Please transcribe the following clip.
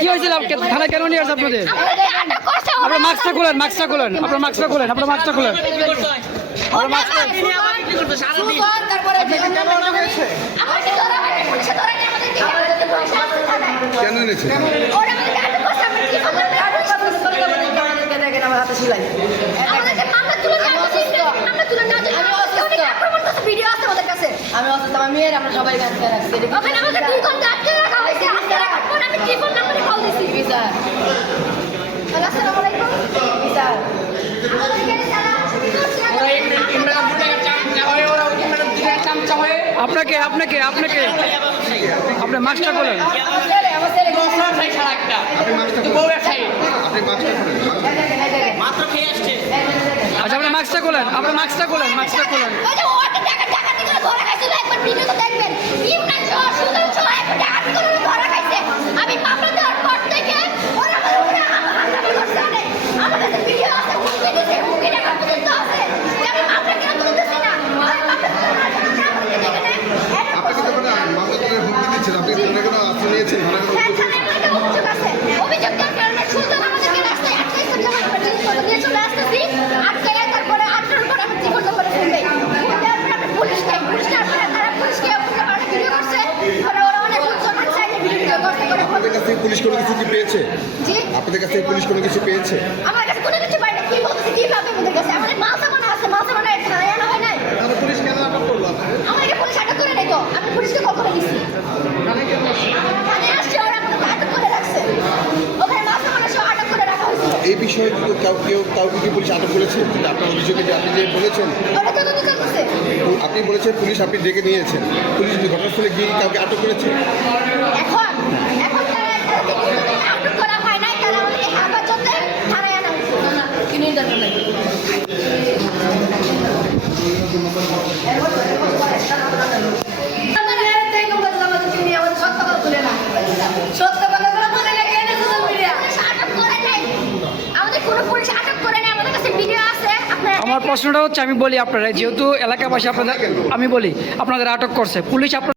কি হয়েছিল থানা কেন নিয়ে আসছে আপনাদের? আপনার মাস্কটা খুলেন, মাস্কটা খুলেন, আপনার মাস্কটা খুলেন, আপনার মাস্কটা খুলেন। কেন এনেছে? আমি অসুস্থ, আমার মেয়ের আমরা সবাই গাছকে রাখছি। ওখানে আমাদের 2 ঘন্টা আটকে রাখা হয়েছে। আজকে রাখার আমি টেলিফোন নাম্বারে কল দিছি। স্যার, আসসালামু আলাইকুম। স্যার, আমাদের এখানে যারা আছে কি করছে? আপনাকে আপনাকে আপনাকে আপনার মাস্কটা খুলেন। আমার ছেলে আপনি মাস্কটা আচ্ছা আপনার মাস্কটা খুলেন, আপনার মাস্কটা খুলেন, মাস্কটা খুলেন। ওই যে ওটা টাকা দিয়ে ধরা খাইছিল, একবার ভিডিওতে দেখবেন। ইমরান সহ সুজন সহ একবার টাকা দিয়ে ধরা খাইছে। আমি মামলা দেওয়ার পর থেকে ওরা আমার উপরে হামলা করছে। আমার কাছে ভিডিও আছে, হুমকি দিছে, হুমকি টাকা পর্যন্ত আছে। যে আমি মামলা কেন তুলতেছি না? আমি মামলা তুলতে না, আপনি কিন্তু মামলা করে হুমকি দিচ্ছেন, আপনি থানায় কোনো আশ্রয় নিয়েছেন? অভিযোগ আছে। অভিযোগ দেওয়ার কারণে সুজন আমাদেরকে রাস্তায় আটকাই করতে হয়। আমরা জিনিসপত্র নিয়ে চলে আসতেছি, আটকাই তারপরে আটকানোর পর আমি জীবন নম্বরে ফোন দেই। ফোন দেওয়ার পরে আমরা পুলিশকে তারা পুলিশকে ভিডিও করছে। ওরা অনেক লোকজন সাইডে ভিডিও করছে। আপনাদের কাছ থেকে পুলিশ কোনো কিছু কি পেয়েছে? জি, আপনাদের কাছ থেকে পুলিশ কোনো কিছু পেয়েছে? আমার কাছে কোনো কিছু পাই না। কি বলতেছে, কি ভাবে আমাদের কাছে? আমাদের মাল সামান আছে, মাল সামান থানায় আনা হয় নাই। তাহলে পুলিশ কেন আটক করলো আপনাদের? আমাকে পুলিশ আটক করে নাই তো, আমি পুলিশকে কল করে দিছি। থানায় আসছে, ওরা আমাকে আটক করে রাখছে। ওখানে মাল সামান সহ আটক করে রাখা হয়েছে। এই বিষয়ে কিন্তু কাউকে কি পুলিশ আটক করেছে? আপনার অভিযোগে যে আপনি যে বলেছেন, ওরা তদন্ত চলতেছে। আপনি বলেছেন পুলিশ আপনি ডেকে নিয়েছেন, পুলিশ ঘটনাস্থলে গিয়ে কাউকে আটক করেছে? এখন তারা আটক করা হয় নাই, তারা আমাদেরকে হেফাজতে থানায় আনা হয়েছে। কি নির্যাতন লাগে? আমার প্রশ্নটা হচ্ছে, আমি বলি আপনারা যেহেতু এলাকাবাসী আপনাদের, আমি বলি আপনাদের আটক করছে পুলিশ, আপনার